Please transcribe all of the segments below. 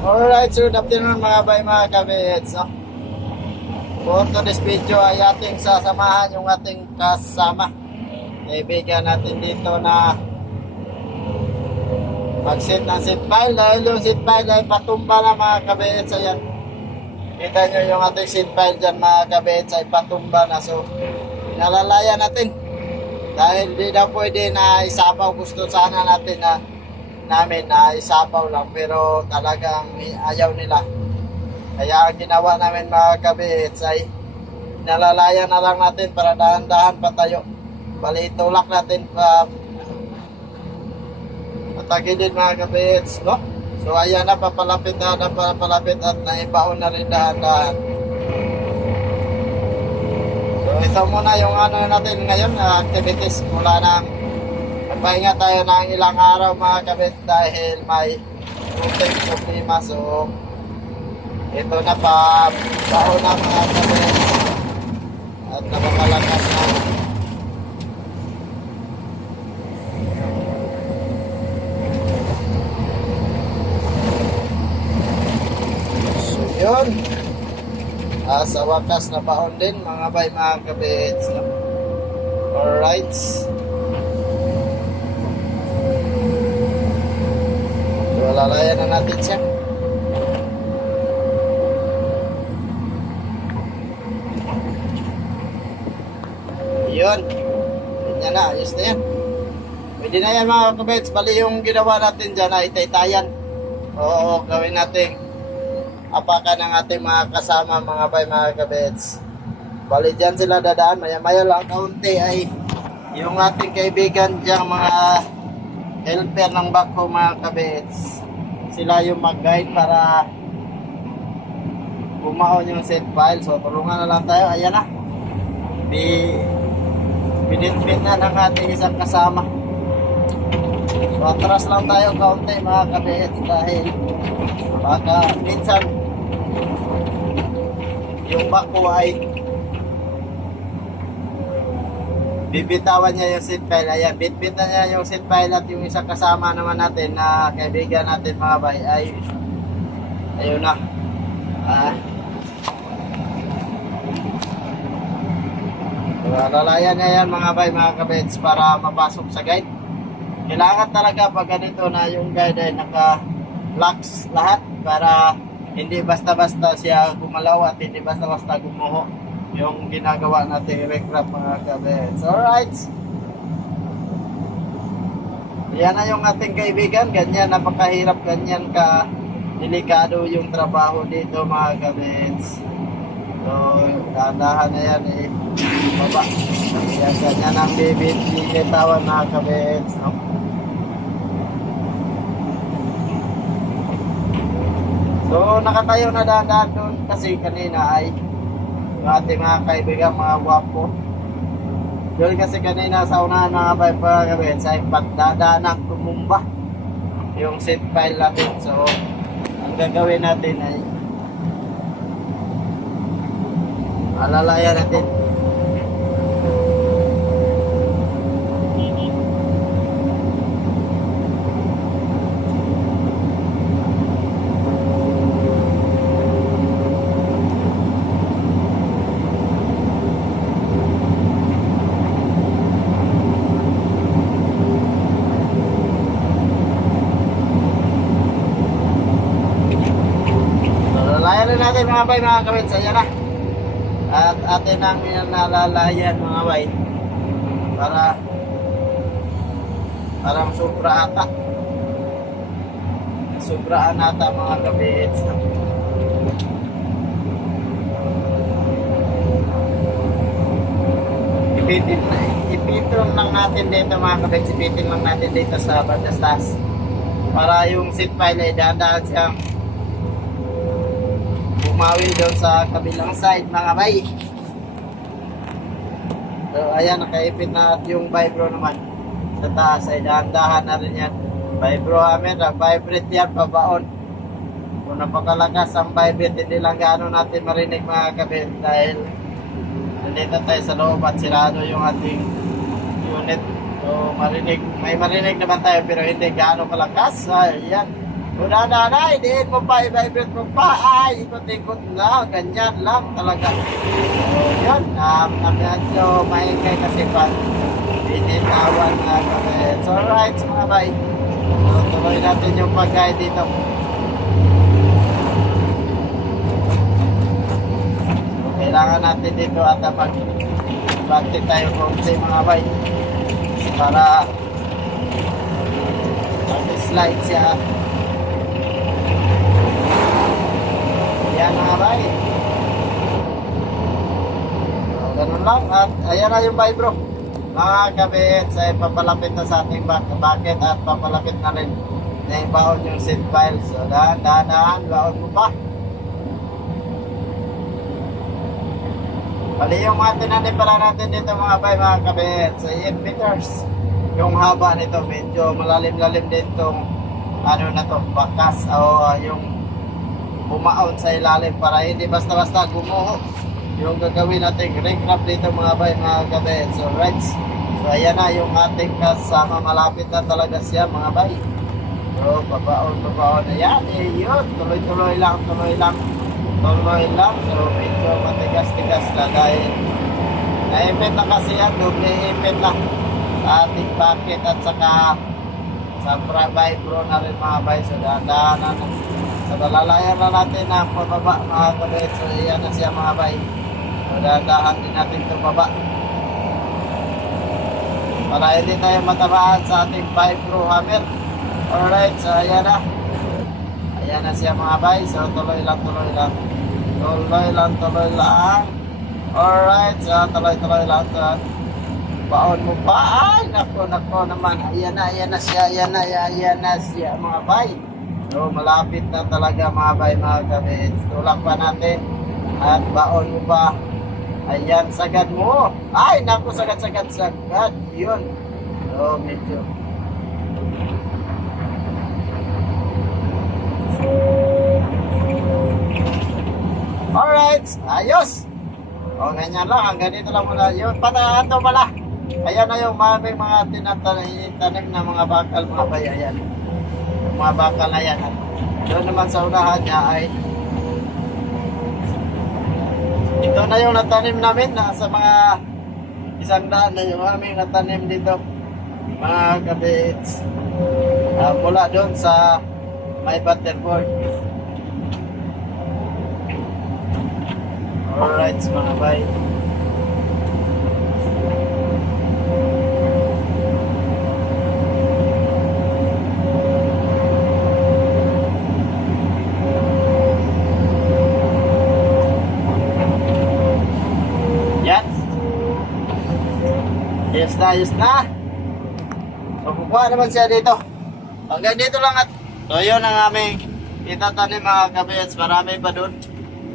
Alright, sir. Good afternoon mga bay mga kabits. No? For today's video ay ating sasamahan yung ating kasama. Kaibigan natin dito na mag-set ng seat file. Dahil yung seat file ay patumba na mga kabits. Ayan. Kita nyo yung ating seat file dyan mga kabits ay patumba na. So, nalalaya natin. Dahil di daw pwede na isapaw. Gusto sana natin na namin na isapaw lang pero talagang ayaw nila. Kaya ang ginawa namin mga kabits ay nalalaya na lang natin para dahan-dahan patayo. Bali itulak natin pa patagilid mga kabits, no? So ayan na papalapit na na papalapit at naibaon na rin dahan-dahan. So ito muna yung ano natin ngayon activities mula ng Magpahinga tayo ng ilang araw mga kabit dahil may puting problema. So, ito na pa baon na mga kabit. At napapalakas na. So, yun. Ah, sa wakas na baon din mga bay mga kabit. No? Alright. So, lalayan na natin siya. Yun. Yan na, ayos na yan. Pwede na yan mga kabets. Bali yung ginawa natin dyan ay itay-tayan. Oo, gawin natin. Apakan ng ating mga kasama mga bay mga kabets. Bali dyan sila dadaan. Maya-maya lang kaunti ay yung ating kaibigan dyan mga helper ng bako mga kabets. Sila yung mag-guide para bumaon yung set file. So tulungan na lang tayo. Ayan na. Bi binitbit na ng ating isang kasama. So atras lang tayo kaunti mga kabets dahil baka minsan yung bako ay bibitawan niya yung seat file. Ayan, bitbit na niya yung seat file at yung isang kasama naman natin na kaibigan natin mga bay ay ayun na. Ah. So, lalayan niya yan mga bay, mga kabets para mapasok sa guide. Kailangan talaga pag ganito na yung guide ay naka-locks lahat para hindi basta-basta siya gumalaw at hindi basta-basta gumuho yung ginagawa nating recraft mga kabets. Alright. Yan na yung ating kaibigan. Ganyan, napakahirap ganyan ka delikado yung trabaho dito mga kabets. So, dahan-dahan na yan eh. Baba. Yan, ganyan ang bibit. Bitawan mga kabets. No? So, nakatayo na dahan-dahan kasi kanina ay yung ating mga kaibigan, mga gwapo. Yun kasi kanina sa unahan mga pagpagawin sa ipagdadaan ng tumumba yung set file natin. So, ang gagawin natin ay alalayan natin. Mga bay, mga kabits. Ayan na. At atin ang nalalayan mga bay. Para parang sobra ata. Sobraan ata mga kabits. Ipitin na. Ipitin lang natin dito mga kabits. Ipitin lang natin dito sa Bagastas. Para yung seat file ay dadaan siyang bumawil doon sa kabilang side mga bay. So ayan, nakaipit na yung vibro naman sa taas ay dahan-dahan na rin yan. Vibro amin, vibrate yan pabaon. Kung napakalakas ang vibrate, hindi lang gaano natin marinig mga kabit dahil nandito tayo sa loob at sirado yung ating unit. So marinig, may marinig naman tayo pero hindi gaano kalakas. Ayan. Una na na, idiin mo pa, i-vibrate mo pa. Ay, ikot-ikot na. Ganyan lang talaga. So, yun. Um, medyo maingay kasi pa. Binitawan na kami. So, alright, mga bay. So, tuloy natin yung pagkain dito. So, kailangan natin dito at mag bante tayo kung mga bay. Para mag-slide siya. Mga bay. So, ganun lang. At ayan na yung bay bro. Mga kabit, sa papalapit na sa ating bucket at papalapit na rin na ibaon yung seat file. So dahan, dahan, baon mo pa. Bali yung mga tinanim pala natin dito mga bay, mga kabit, sa 8 meters. Yung haba nito, medyo malalim-lalim din tong ano na to, bakas o ah, yung bumaon sa ilalim para hindi basta-basta gumuho. Yung gagawin nating ring wrap dito mga bay mga gabi. So right so ayan na yung ating kasama. Malapit na talaga siya mga bay. So babaon babaon. Na yan eh yun tuloy tuloy lang tuloy lang. Tuloy lang. So medyo matigas-tigas na dahil naipit na kasi yan. Doble ipit na sa ating bucket at saka sa bro na rin mga bay. So dahan-dahan na So, balalayan na natin ang pababa mga kabit. So, iyan na siya mga bay. So, dahan din natin ito baba. Para hindi tayo matamaan sa ating 5 pro hammer. Alright, so ayan na. Ayan na siya mga bay. So, tuloy lang, tuloy lang. Tuloy lang, tuloy lang. Alright, so tuloy-tuloy lang. So, baon mo pa. Ay, nako, nako naman. Ayan na, ayan na siya, ayan na, ayan na siya mga bay. So, malapit na talaga mga bay, mga kabits. Tulak pa natin. At baon mo pa. Ayan, sagad mo. Ay, naku, sagad, sagad, sagad. Yun. So, medyo. Alright, ayos. O, ganyan lang. Hanggang dito lang muna. Yun, patahan to pala. Ayan na yung mga, mga tinatanim na mga bakal, mga bay. Ayan mga bakal na yan. Doon naman sa unahan niya ay ito na yung natanim namin na sa mga isang daan na yung aming natanim dito mga kabits Ah, mula doon sa may butterboard alright mga bay Yan. Ayos na, ayos na. So, kukuha naman siya dito. Hanggang dito lang at so, yun ang aming itatanim mga kabets. Marami pa doon.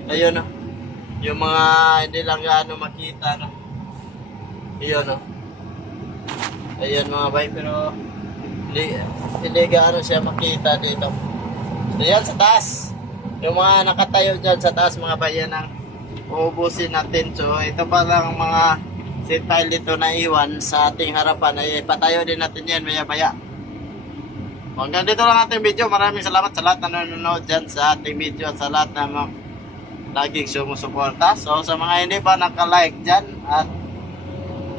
Ayun, no. Yung mga hindi lang gaano makita, no. Ayun, no. Ayun mga bay, pero hindi, hindi gaano siya makita dito. So, yan sa taas. Yung mga nakatayo dyan sa taas, mga bayan ang uubusin natin. So, ito pa lang mga seat pile dito na iwan sa ating harapan. Ay, patayo din natin yan maya-maya. Hanggang dito lang ating video. Maraming salamat sa lahat na nanonood dyan sa ating video at sa lahat na mga laging sumusuporta. So, sa mga hindi pa naka-like dyan at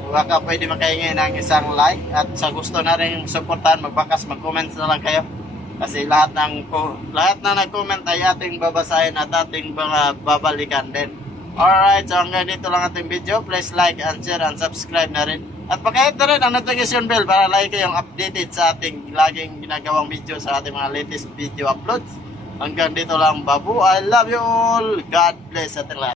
baka pwede makahingi ng isang like at sa gusto na rin suportahan, magbakas, mag-comment na lang kayo. Kasi lahat ng lahat na nag-comment ay ating babasahin at ating mga babalikan din. Alright, so hanggang dito lang ating video. Please like and share and subscribe na rin. At pakihit rin ang notification bell para lagi kayong updated sa ating laging ginagawang video sa ating mga latest video uploads. Hanggang dito lang, babu. I love you all. God bless ating lahat.